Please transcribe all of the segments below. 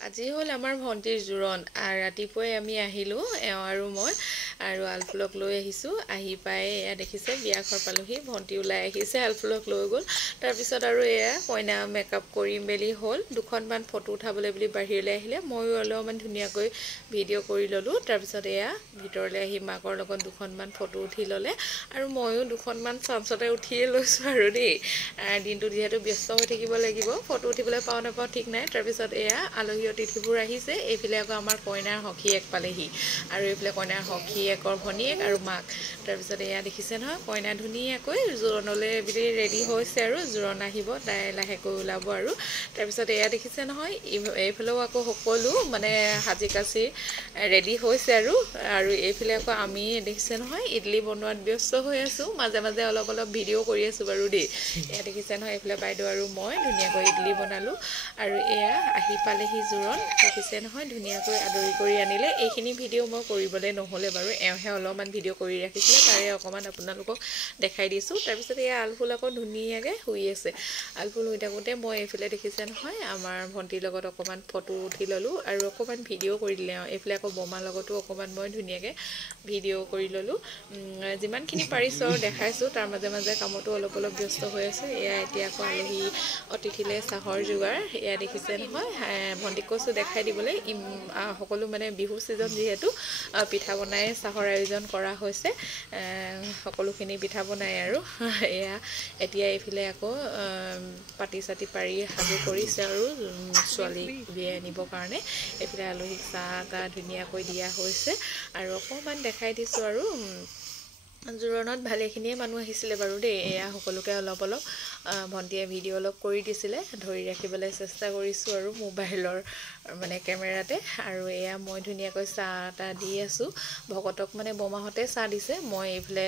আজি হল আমাৰ ভণ্টিৰ জোৰণ ৰাতিপুৱাই আমি আহিলো আৰু মই আৰু আলফুলক লৈ আহিছো আহি পাই এয়া দেখিছে বিয়া ঘৰ পালোহি ভণ্টি ওলাই আহিছে আলফুলক লৈ গ'ল তাৰ পিছত আৰু এয়া কইনা মেকআপ কৰি মেলি হল দুখনমান ফটো উঠাবলৈ বুলি বাহিৰলৈ আহিলে ময়ো অলপমান ধুনীয়াকৈ ভিডিঅ' কৰি ললো তাৰ পিছত এয়া ভিতৰলৈ আহি মাকৰ লগত দুখনমান ফটো উঠি ললে আৰু ময়ো দুখনমান চান্সতে উঠিয়ে লৈছো আৰু দেই দিনটো যিহেতু ব্যস্ত হৈ থাকিব লাগিব ফটো উঠিবলৈ পাওঁ নাপাওঁ ঠিক নাই তাৰ পিছত এয়া আলহী অতিথিবোৰ আহিছে এইফালে আকৌ আমাৰ কইনাৰ সখীয়েক পালেহি আৰু এইফালে কইনাৰ সখীয়েকৰ ভনীয়েক আৰু মাক তাৰপিছত এয়া দেখিছে নহয় কইনা ধুনীয়াকৈ জোৰণলৈ বুলি ৰেডি হৈছে আৰু জোৰণ আহিব তাই লাহেকৈ ওলাব আৰু তাৰপিছত এয়া দেখিছে নহয় এইফালেও আকৌ সকলো মানে সাজি কাচি ৰেডি হৈছে আৰু এইফালে আকৌ আমি দেখিছে নহয় ইডলি বনোৱাত ব্যস্ত হৈ আছোঁ মাজে মাজে অলপ ভিডিঅ' কৰি আছোঁ বাৰু দেই এয়া দেখিছে নহয় এইফালে বাইদেউ আৰু মই ধুনীয়াকৈ ইডলি বনালোঁ আৰু এয়া আহি পালেহি জোৰণ দেখিছে নহয় ধুনীয়াকৈ আদৰি কৰি আনিলে এইখিনি ভিডিঅ' মই কৰিবলৈ নহ'লে বাৰু এওঁহে অলপমান ভিডিঅ' কৰি ৰাখিছিলে তাৰে অকণমান আপোনালোকক দেখাই দিছোঁ তাৰপিছত এয়া আলফুল আকৌ ধুনীয়াকৈ শুই আছে আলফুল শুই থাকোঁতে মই এইফালে দেখিছে নহয় আমাৰ ভণ্টিৰ লগত অকণমান ফটো উঠি ল'লোঁ আৰু অকণমান ভিডিঅ' কৰি দিলে এইফালে আকৌ বমাৰ লগতো অকণমান মই ধুনীয়াকৈ ভিডিঅ' কৰি ল'লোঁ যিমানখিনি পাৰিছোঁ আৰু দেখাইছোঁ তাৰ মাজে মাজে কামতো অলপ ব্যস্ত হৈ আছোঁ এয়া এতিয়া আকৌ আলহী অতিথিলে চাহৰ যোগাৰ এয়া দেখিছে নহয় ভণ্টিক কৈছোঁ দেখাই দিবলৈ সকলো মানে বিহু ছিজন যিহেতু পিঠা বনাই চাহৰ আয়োজন কৰা হৈছে সকলোখিনি পিঠা বনাই আৰু এয়া এতিয়া এইফালে আকৌ পাতি চাতি পাৰি সাজু কৰিছে আৰু ছোৱালীক উলিয়াই আনিবৰ কাৰণে এইফালে আলহীক চাহ তাহ ধুনীয়াকৈ দিয়া হৈছে আৰু অকণমান দেখাই দিছোঁ আৰু জোৰণত ভালেখিনিয়ে মানুহ আহিছিলে বাৰু দেই এয়া সকলোকে অলপ ভণ্টিয়ে ভিডিঅ' অলপ কৰি দিছিলে ধৰি ৰাখিবলৈ চেষ্টা কৰিছোঁ আৰু মোবাইলৰ মানে কেমেৰাতে আৰু এয়া মই ধুনীয়াকৈ চাহ তাহ দি আছোঁ ভকতক মানে বমাহঁতে চাহ দিছে মই এইফালে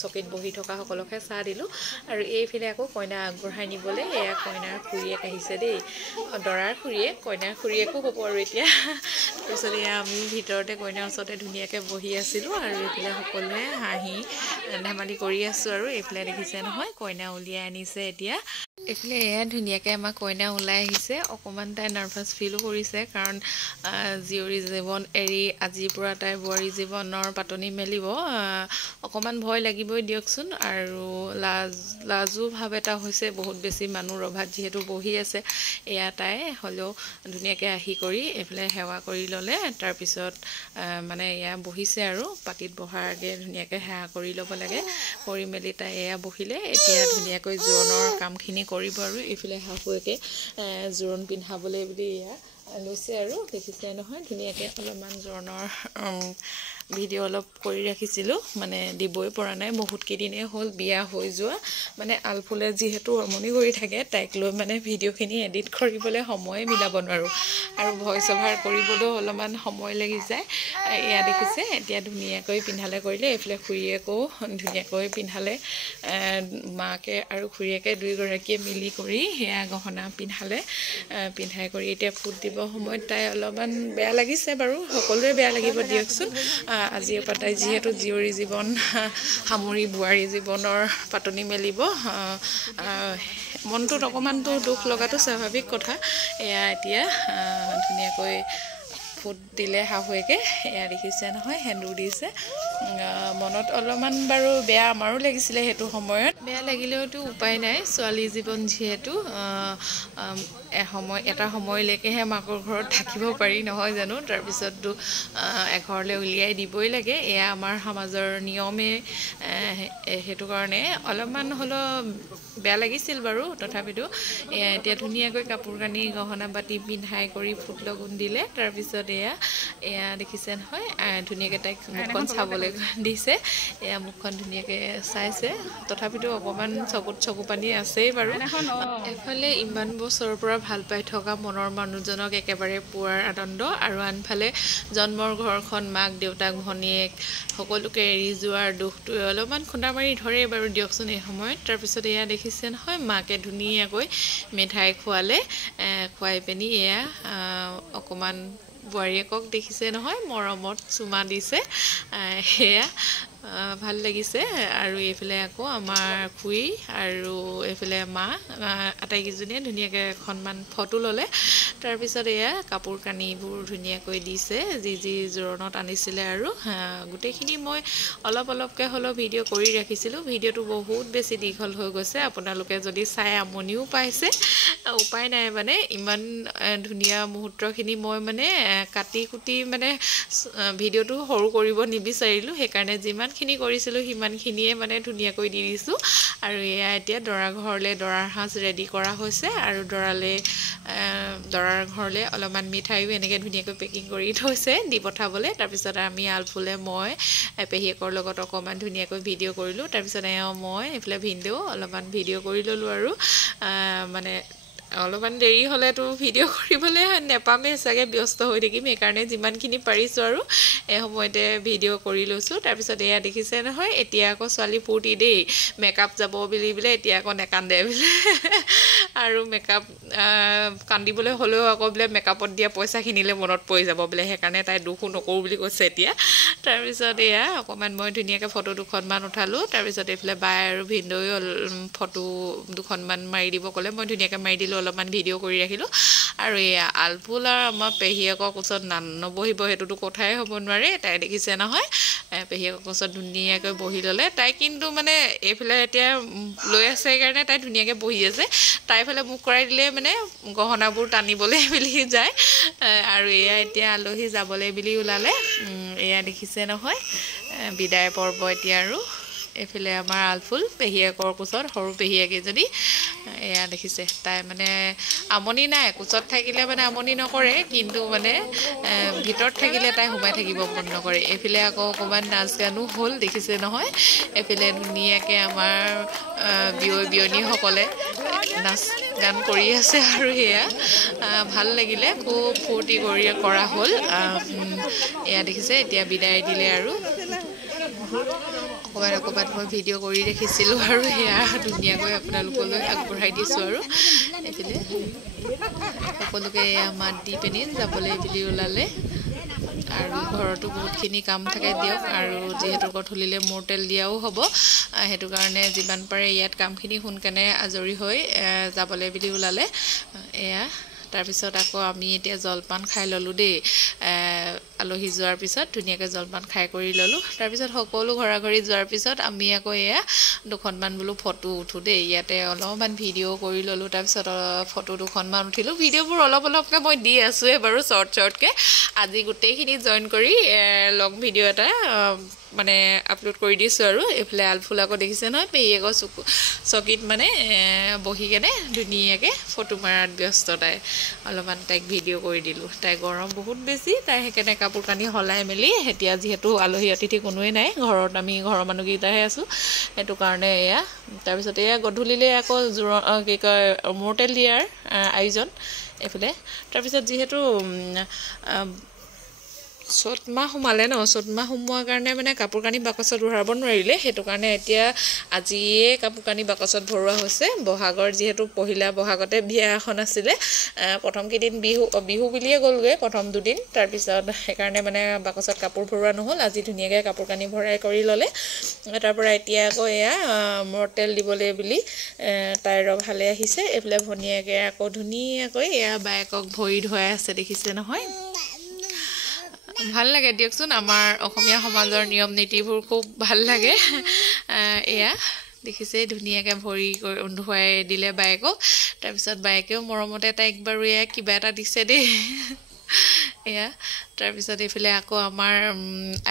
চকীত বহি থকা সকলকহে চাহ দিলোঁ আৰু এইফালে আকৌ কইনা আগবঢ়াই নিবলৈ এয়া কইনাৰ খুৰীয়েক আহিছে দেই দৰাৰ খুৰীয়েক কইনাৰ খুৰীয়েকো হ'ব আৰু এতিয়া তাৰপিছত এয়া আমি ভিতৰতে কইনাৰ ওচৰতে ধুনীয়াকৈ বহি আছিলোঁ আৰু এইফালে সকলোৱে হাঁহি ধেমালি কৰি আছোঁ আৰু এইফালে দেখিছে নহয় কইনা উলিয়াই আনিছে এতিয়া এইফালে এয়া ধুনীয়াকৈ আমাৰ কইনা ওলাই আহিছে অকণমান তাই নাৰ্ভাছ ফিলো কৰিছে কাৰণ জীয়ৰী জীৱন এৰি আজিৰ পৰা তাই বোৱাৰী জীৱনৰ পাতনি মেলিব অকণমান ভয় লাগিবই দিয়কচোন আৰু লাজো ভাৱ এটা হৈছে বহুত বেছি মানুহ ৰভাত যিহেতু বহি আছে এয়া তাই হ'লেও ধুনীয়াকৈ আহি কৰি এইফালে সেৱা কৰি ল'লে তাৰপিছত মানে এয়া বহিছে আৰু পাতিত বহাৰ আগে ধুনীয়াকৈ সেৱা কৰি ল'ব লাগে কৰি মেলি তাই এয়া বহিলে এতিয়া ধুনীয়াকৈ জোৰণৰ কামখিনি কৰিব আৰু এইফালে শাহুৱেকে জোৰণ পিন্ধাবলৈ বুলি এয়া লৈছে আৰু দেখিছে নহয় ধুনীয়াকৈ অলপমান জোৰণৰ ভিডিঅ' অলপ কৰি ৰাখিছিলোঁ মানে দিবই পৰা নাই বহুতকেইদিনেই হ'ল বিয়া হৈ যোৱা মানে আলফুলে যিহেতু আমনি কৰি থাকে তাইক লৈ মানে ভিডিঅ'খিনি এডিট কৰিবলৈ সময়ে মিলাব নোৱাৰোঁ আৰু ভইচ অভাৰ কৰিবলৈও অলপমান সময় লাগি যায় এয়া দেখিছে এতিয়া ধুনীয়াকৈ পিন্ধালে কৰিলে এইফালে খুৰীয়েকো ধুনীয়াকৈ পিন্ধালে মাকে আৰু খুৰীয়েকে দুয়োগৰাকীয়ে মিলি কৰি সেয়া গহনা পিন্ধাই কৰি এতিয়া ফুট দিবৰ সময়ত তাই অলপমান বেয়া লাগিছে বাৰু সকলোৰে বেয়া লাগিব দিয়কচোন আজিৰ পৰা তাই যিহেতু জীয়ৰী জীৱন সামৰি বোৱাৰী জীৱনৰ পাতনি মেলিব মনটোত অকণমানতো দুখ লগাটো স্বাভাৱিক কথা এয়া এতিয়া ধুনীয়াকৈ ফুট দিলে শাহুৱেকে এয়া দেখিছে নহয় সেন্দুৰ দিছে মনত অলপমান বাৰু বেয়া আমাৰো লাগিছিলে সেইটো সময়ত বেয়া লাগিলেওতো উপায় নাই ছোৱালী জীৱন যিহেতু এটা সময়লৈকেহে মাকৰ ঘৰত থাকিব পাৰি নহয় জানো তাৰপিছততো এঘৰলৈ উলিয়াই দিবই লাগে এয়া আমাৰ সমাজৰ নিয়মে সেইটো কাৰণে অলপমান হ'লেও বেয়া লাগিছিল বাৰু তথাপিতো এতিয়া ধুনীয়াকৈ কাপোৰ কানি গহনা পাতি পিন্ধাই কৰি ফুট লগুণ দিলে তাৰপিছত এয়া দেখিছে নহয় ধুনীয়াকৈ তাইক মুখখন চাবলৈ দিছে এয়া মুখখন ধুনীয়াকৈ চাইছে তথাপিতো অকণমান চকু পানী আছেই বাৰু এফালে ইমান বছৰৰ পৰা ভাল পাই থকা মনৰ মানুহজনক একেবাৰে পোৱাৰ আনন্দ আৰু আনফালে জন্মৰ ঘৰখন মাক দেউতাক ভনীয়েক সকলোকে এৰি যোৱাৰ দুখটোৱে অলপমান খুন্দা মাৰি ধৰে বাৰু দিয়কচোন এই সময়ত তাৰপিছত এয়া দেখিছে নহয় মাকে ধুনীয়াকৈ মিঠাই খুৱাই পিনি এয়া অকণমান বোৱাৰীয়েকক দেখিছে নহয় মৰমত চুমা দিছে সেয়া ভাল লাগিছে আৰু এইফালে আকৌ আমাৰ খুৰী আৰু এইফালে মা আটাইকেইজনীয়ে ধুনীয়াকৈ এখনমান ফটো ল'লে তাৰপিছত এয়া কাপোৰ কানিবোৰ ধুনীয়াকৈ দিছে যি জোৰণত আনিছিলে আৰু গোটেইখিনি মই অলপকৈ হ'লেও ভিডিঅ' কৰি ৰাখিছিলোঁ ভিডিঅ'টো বহুত বেছি দীঘল হৈ গৈছে আপোনালোকে যদি চাই আমনিও পাইছে উপায় নাই মানে ইমান ধুনীয়া মুহূৰ্তখিনি মই মানে কাটি কুটি মানে ভিডিঅ'টো সৰু কৰিব নিবিচাৰিলোঁ সেইকাৰণে যিমানখিনি কৰিছিলোঁ সিমানখিনিয়ে মানে ধুনীয়াকৈ দি দিছোঁ আৰু এয়া এতিয়া দৰা ঘৰলৈ দৰাৰ সাজ ৰেডি কৰা হৈছে আৰু দৰাৰ ঘৰলৈ অলপমান মিঠাইও এনেকৈ ধুনীয়াকৈ পেকিং কৰি থৈছে দি পঠাবলৈ তাৰপিছত আমি আলফুলে মই পেহীয়েকৰ লগত অকণমান ধুনীয়াকৈ ভিডিঅ' কৰিলোঁ তাৰপিছত মই এইফালে ভিডিঅ' অলপমান ভিডিঅ' কৰি ল'লোঁ আৰু মানে অলপমান দেৰি হ'লেতো ভিডিঅ' কৰিবলৈ নেপামেই চাগে ব্যস্ত হৈ থাকিম সেইকাৰণে যিমানখিনি পাৰিছোঁ আৰু এই সময়তে ভিডিঅ' কৰি লৈছোঁ তাৰপিছত এয়া দেখিছে নহয় এতিয়া আকৌ ছোৱালী ফূৰ্তি দেই মেকআপ যাব বুলি বোলে এতিয়া আকৌ নেকান্দে বোলে আৰু মেকআপ কান্দিবলৈ হ'লেও আকৌ বোলে মেকআপত দিয়া পইচাখিনিলে মনত পৰি যাব বোলে সেইকাৰণে তাই দুখো নকৰোঁ বুলি কৈছে এতিয়া তাৰপিছত এয়া অকণমান মই ধুনীয়াকৈ ফটো দুখনমান উঠালোঁ তাৰপিছত এইফালে বাই আৰু ভিনদেউও ফটো দুখনমান মাৰি দিব ক'লে মই ধুনীয়াকৈ মাৰি দিলোঁ অলপমান ভিডিঅ' কৰি ৰাখিলোঁ আৰু এয়া আলফুল আৰু আমাৰ পেহীয়েকৰ কোচত নবহিব সেইটোতো কথাই হ'ব নোৱাৰে তাই দেখিছে নহয় পেহীয়েকৰ কোচত ধুনীয়াকৈ বহি ল'লে তাই কিন্তু মানে এইফালে এতিয়া লৈ আছে সেইকাৰণে তাই ধুনীয়াকৈ বহি আছে তাইফালে মুখ কৰাই দিলে মানে গহনাবোৰ টানিবলৈ বুলি যায় আৰু এয়া এতিয়া আলহী যাবলৈ বুলি ওলালে এয়া দেখিছে নহয় বিদায় পৰ্ব এতিয়া আৰু এইফালে আমাৰ আলফুল পেহীয়েকৰ কোচত সৰু পেহীয়েকেইজনী এয়া দেখিছে তাই মানে আমনি নাই কোচত থাকিলে মানে আমনি নকৰে কিন্তু মানে ভিতৰত থাকিলে তাই সোমাই থাকিব মন নকৰে এইফালে আকৌ অকণমান নাচ গানো হ'ল দেখিছে নহয় এইফালে ধুনীয়াকৈ আমাৰ বিয়নীসকলে নাচ গান কৰি আছে আৰু সেয়া ভাল লাগিলে খুব ফূৰ্তি কৰা হ'ল এয়া দেখিছে এতিয়া বিদায় দিলে আৰু অকণমান মই ভিডিঅ' কৰি ৰাখিছিলোঁ আৰু সেয়া ধুনীয়াকৈ আপোনালোকলৈ আগবঢ়াই দিছোঁ আৰু এইফালে সকলোকে এয়া মাত দি পিনি যাবলৈ বুলি ওলালে আৰু ঘৰতো বহুতখিনি কাম থাকে দিয়ক আৰু যিহেতু গধূলিলৈ মোৰ তেল দিয়াও হ'ব সেইটো কাৰণে যিমান পাৰে ইয়াত কামখিনি সোনকালে আজৰি হৈ যাবলৈ বুলি ওলালে এয়া তাৰপিছত আকৌ আমি এতিয়া জলপান খাই ল'লোঁ দেই আলহী যোৱাৰ পিছত ধুনীয়াকৈ জলপান খাই কৰি ল'লোঁ তাৰপিছত সকলো ঘৰা-ঘৰি যোৱাৰ পিছত আমি আকৌ এয়া দুখনমান বোলো ফটো উঠোঁ দেই ইয়াতে অলপমান ভিডিঅ' কৰি ল'লোঁ তাৰপিছত ফটো দুখনমান উঠিলোঁ ভিডিঅ'বোৰ অলপকৈ মই দি আছোঁৱে বাৰু শ্বৰ্টকৈ আজি গোটেইখিনি জইন কৰি লং ভিডিঅ' এটা মানে আপলোড কৰি দিছোঁ আৰু এইফালে আলফুল আকৌ দেখিছে নহয় পেহীয়েকৰ চকীত মানে বহি কেনে ধুনীয়াকৈ ফটো মাৰাত ব্যস্ত তাই অলপমান তাইক ভিডিঅ' কৰি দিলোঁ তাই গৰম বহুত বেছি তাই সেইকাৰণে কাপোৰ কানি সলাই মেলি এতিয়া যিহেতু আলহী অতিথি কোনোৱে নাই ঘৰত আমি ঘৰৰ মানুহকেইটাহে আছোঁ সেইটো কাৰণে এয়া তাৰপিছত এয়া গধূলিলৈ আকৌ কি কয় মোৰ তেল দিয়াৰ আয়োজন এইফালে তাৰপিছত যিহেতু চ'ত মাহ সোমালে ন চ'ত মাহ সোমোৱাৰ কাৰণে মানে কাপোৰ কানি বাকচত ভৰাব নোৱাৰিলে সেইটো কাৰণে এতিয়া আজিয়ে কাপোৰ কানি বাকচত ভৰোৱা হৈছে বহাগৰ যিহেতু পহিলা বহাগতে বিয়া এখন আছিলে প্ৰথম কেইদিন বিহু বুলিয়ে গ'লগৈ প্ৰথম দুদিন তাৰপিছত সেইকাৰণে মানে বাকচত কাপোৰ ভৰোৱা নহ'ল আজি ধুনীয়াকৈ কাপোৰ কানি ভৰাই কৰি ল'লে তাৰপৰা এতিয়া আকৌ এয়া মূৰত তেল দিবলৈ বুলি তাইৰ ভালে আহিছে এইফালে ভনীয়েকে আকৌ ধুনীয়াকৈ এয়া বায়েকক ভৰি ধুৱাই আছে দেখিছে নহয় ভাল লাগে দিয়কচোন আমাৰ অসমীয়া সমাজৰ নিয়ম নীতিবোৰ খুব ভাল লাগে এয়া দেখিছে ধুনীয়াকৈ ভৰি ধুৱাই দিলে বায়েকক তাৰপিছত বায়েকেও মৰমতে তাইক বাৰু এয়া কিবা এটা দিছে দেই এয়া তাৰপিছত এইফালে আকৌ আমাৰ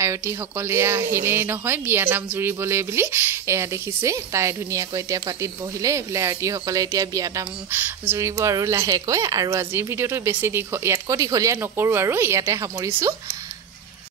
আয়তীসকলে আহিলেই নহয় বিয়ানাম জুৰিবলৈ বুলি এয়া দেখিছে তাই ধুনীয়াকৈ এতিয়া পাতিত বহিলে এইফালে আয়তীসকলে এতিয়া বিয়ানাম জুৰিব আৰু লাহেকৈ আৰু আজিৰ ভিডিঅ'টো বেছি ইয়াতকৈ দীঘলীয়া নকৰোঁ আৰু ইয়াতে সামৰিছোঁ।